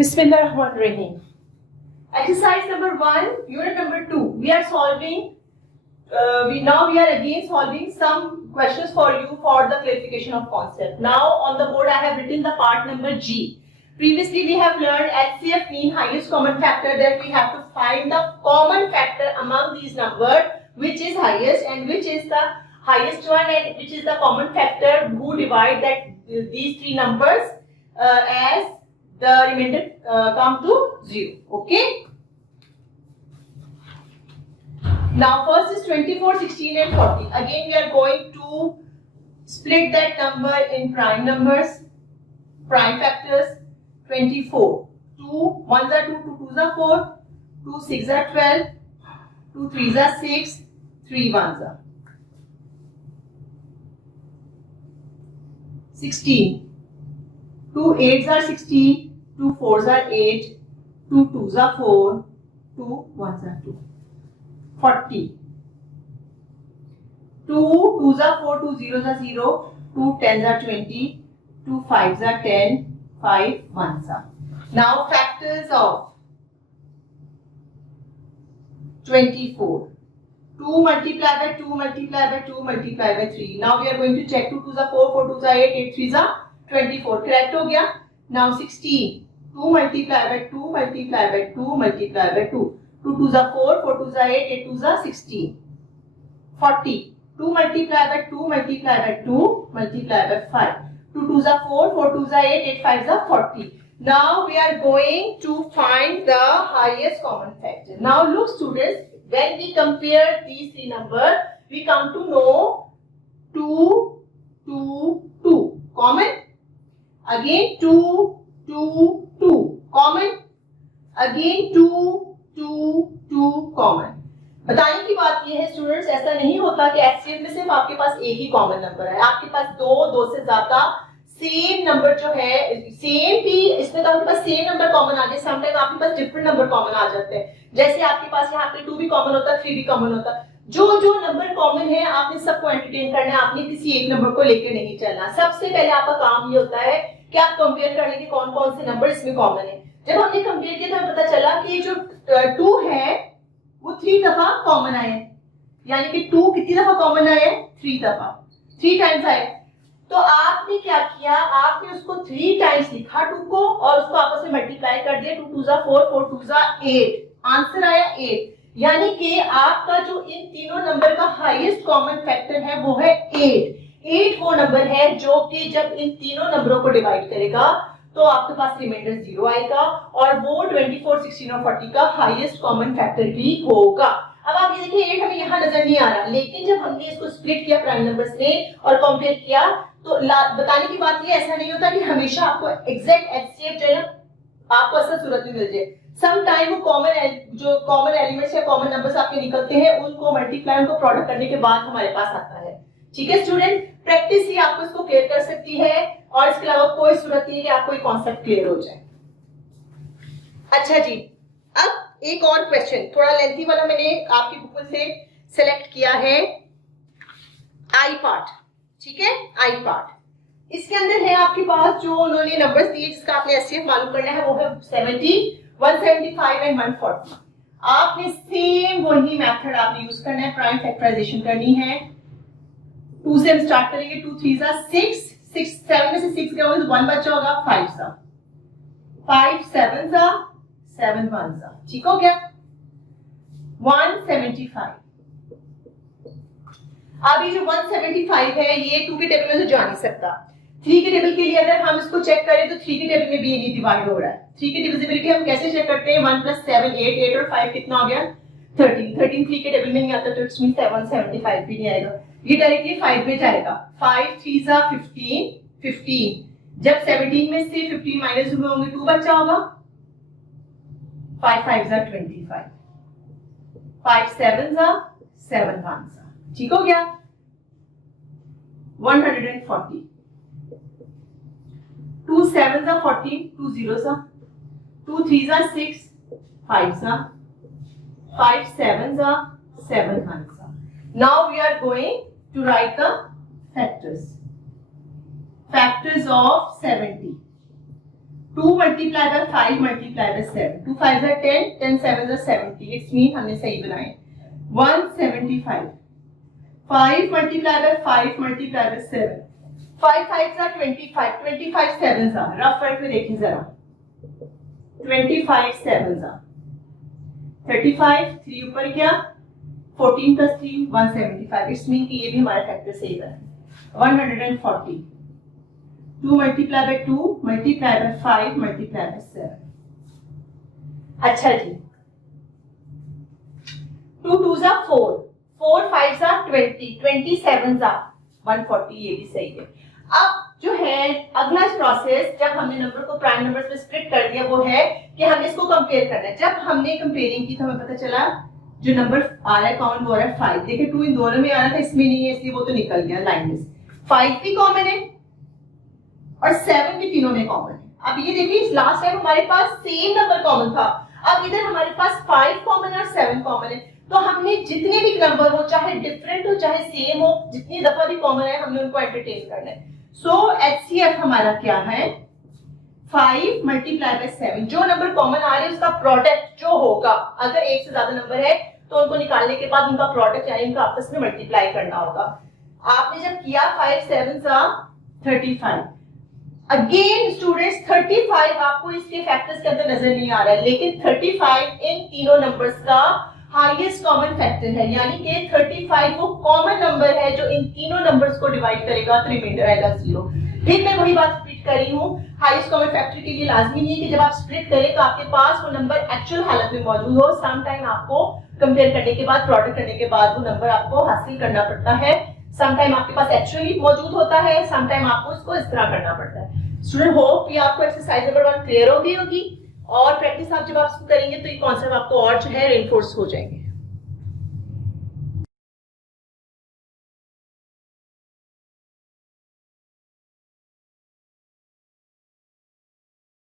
Bismillahirrahmanirrahim. Exercise number 1, unit number 2. We are solving. We are again solving some questions for you for the clarification of concept. Now on the board I have written the part number G. Previously we have learned HCF mean highest common factor, that we have to find the common factor among these numbers, which is highest and which is the highest one and which is the common factor who divide that these three numbers as the remainder come to 0. Okay. Now first is 24, 16 and 40. Again we are going to split that number in prime numbers, prime factors. 24. 2 1s are 2, 2 2s are 4, 2 6s are 12, 2 3s are 6, 3 1s are 16. 2 8s are 16, 2 4s are 8, 2 2s are 4, 2 1s are 2. 40. 2 2s are 4, 2 0s are 0, 2 10s are 20, 2 5s are 10, 5 1s are. Now factors of 24. 2 multiplied by 2 multiplied by 2 multiplied by 3. Now we are going to check. 2 2s are 4, 4 2s are 8, 8 3s are 24. Correct हो गया? Now 16. 2 multiplied by 2 multiplied by 2 multiplied by 2. 2 2s are 4, 4 2s are 8, 8 2s are 16. 40. 2 multiplied by 2 multiplied by 2 multiplied by 5. 2 2s are 4, 4 2s are 8, 8 5s are 40. Now we are going to find the highest common factor. Now look students, when we compare these three numbers, we come to know 2, 2, 2 common. Again 2, 2, 2 common. Again 2, 2, 2 common. बताने की बात यह है students, ऐसा नहीं होता कि HCF में सिर्फ आपके पास एक ही कॉमन नंबर है. आपके पास दो से ज्यादा सेम नंबर जो है, सेम भी इसमें तो आपके पास सेम नंबर कॉमन आ गए. समटाइम आपके पास डिफरेंट नंबर कॉमन आ जाते हैं. जैसे आपके पास यहाँ पे 2 भी कॉमन होता है, 3 भी कॉमन होता है. जो नंबर कॉमन है आपने सबको एंटरटेन करना है. आपने किसी एक नंबर को लेकर नहीं चलना. सबसे पहले आपका काम ये होता है कि आप कंपेयर कर लेंगे कौन कौन से नंबर इसमें कॉमन है. जब हमने कंपेयर किया तो हमें पता चला कि जो 2 है वो 3 दफा कॉमन आए, यानी कि 2 कितनी दफा कॉमन आए? 3 दफा, 3 टाइम्स आए. तो आपने क्या किया, आपने उसको 3 टाइम्स लिखा 2 को और उसको आपस में मल्टीप्लाई कर दिया. 2 2s are 4, 4 2s are 8. Answer आया 8. यानी कि आपका जो इन तीनों नंबर का हाईएस्ट कॉमन फैक्टर है वो है 8. 8 वो नंबर है जो कि जब इन तीनों नंबरों को डिवाइड करेगा तो आपके पास रिमाइंडर 0 आएगा और वो 24, 16 और 40 का हाईएस्ट कॉमन फैक्टर भी होगा. अब आप ये देखिए 8 हमें यहाँ नजर नहीं आ रहा, लेकिन जब हमने इसको स्प्लिट किया प्राइम नंबर्स में और कंपेयर किया तो बताने की बात ये, ऐसा नहीं होता कि हमेशा आपको एग्जैक्ट एचसीएफ जो है ना आपको असल सूरत में मिल जाए. सम टाइम वो कॉमन एलिमेंट्स या कॉमन नंबर्स आपके निकलते हैं, उनको मल्टीप्लाई, उनको प्रोडक्ट करने के बाद हमारे पास आता है. ठीक है स्टूडेंट, प्रैक्टिस ही आपको इसको क्लियर कर सकती है और इसके अलावा कोई सूरत नहीं है कि आपको ये कॉन्सेप्ट क्लियर हो जाए. अच्छा जी, अब एक और क्वेश्चन, थोड़ा लेंथी वाला मैंने आपकी बुक से सिलेक्ट किया है. आई पार्ट, ठीक है, आई पार्ट. इसके अंदर है आपके पास जो उन्होंने नंबर्स दिए जिसका आपने एचसीएफ मालूम करना है वो है 70, 175 एंड 140. आपने सेम वही मेथड आपने यूज करना है, प्राइम फैक्टराइजेशन करनी है. 2 से हम स्टार्ट करेंगे. 2 3s are 6, 6 7 में से 6 गया होगा तो 1 बचा होगा. 5 सा 5 7s are 7 1s are. ठीक हो गया. 175. अभी जो 175 है ये 2 के टेबल में तो जा नहीं सकता. 3 के टेबल के लिए अगर हम इसको चेक करें तो 3 के टेबल में भी ये नहीं डिवाइड हो रहा है. 3 की डिविजिबिलिटी हम कैसे चेक करते हैं? 1 + 7 8, 8 और 5 कितना हो गया? 13. 13 3 के टेबल में नहीं आता तो इट्स मीन 775 भी नहीं आएगा. ये डायरेक्टली 5 में जाएगा. 5 3s are 15, 15. जब 17 में से 15 माइनस हुए होंगे 2 बचा होगा. 5 5s are 25. 5 7s are 7 1s are. ठीक हो गया. 140. 2 7s are 40, 2 0s are 2 3s are 6, 5s are 5 7s are 7 1s are. Now we are going to write the factors. Factors of 70. 2 multiply by 5 multiply by 7. 2 5s are 10, 10 7s are 70. It's mean हमने सही बनाए. 175. 5 multiply by 5 multiply by 7. 5 5s are 25. 25 7s are. Rough work में देखिए जरा. 25 7s are. 35 3 ऊपर क्या? 14 plus 3 175. It's mean कि ये भी हमारा फैक्टर सही है. 140. 2 multiply by 2 multiply by 5 multiply by 7. अच्छा जी. 2 2s are 4. 4 5s are 20. 20 7s are 140. ये भी सही है. अब जो है अगला प्रोसेस, जब हमने नंबर को प्राइम नंबर्स में स्प्लिट कर दिया, वो है कि हमें इसको कंपेयर करना है. जब हमने कंपेयरिंग की तो हमें पता चला जो नंबर आ रहा है कॉमन वो आ रहा है 5. देखिए 2 इन दोनों में आ रहा था, इसमें नहीं है, इसलिए वो तो निकल गया लाइन में. 5 भी कॉमन है और 7 भी तीनों में कॉमन है. अब ये देखिए लास्ट टाइम हमारे पास सेम नंबर कॉमन था, अब इधर हमारे पास 5 कॉमन और 7 कॉमन है. तो हमने जितने भी नंबर हो, चाहे डिफरेंट हो चाहे सेम हो, जितनी दफा भी कॉमन है हमने उनको एंटरटेन करना है. सो HCF हमारा क्या है? 5 multiply by 7. जो नंबर कॉमन आ रहे हैं उसका प्रोडक्ट जो होगा, अगर एक से ज्यादा नंबर है तो उनको निकालने के बाद उनका प्रोडक्ट यानी उनका आपस में मल्टीप्लाई करना होगा. आपने जब किया 5 7s are 35. अगेन स्टूडेंट्स 35 आपको इसके फैक्टर्स के अंदर नजर नहीं आ रहा है, लेकिन 35 इन तीनों नंबर्स का हाईएस्ट कॉमन फैक्टर है, यानी कि 35 वो कॉमन नंबर है जो इन तीनों नंबर्स को डिवाइड करेगा तो रिमाइंडर आएगा 0. फिर मैं वही बात रिपीट कर रही हूँ, हाईएस्ट कॉमन फैक्टर के लिए लाजमी नहीं है कि जब आप स्प्लिट करें तो आपके पास वो नंबर एक्चुअल हालत में मौजूद हो. सम टाइम आपको कंपेयर करने के बाद, प्रोडक्ट करने के बाद वो नंबर आपको हासिल करना पड़ता है. सम टाइम आपके पास एक्चुअली मौजूद होता है, सम टाइम आपको इसको इस तरह करना पड़ता है. स्टूडेंट होप ये आपको एक्सरसाइज नंबर 1 क्लियर हो गई होगी, और प्रैक्टिस आप जब आप करेंगे तो ये कॉन्सेप्ट आपको और जो है रेनफोर्स हो जाएंगे.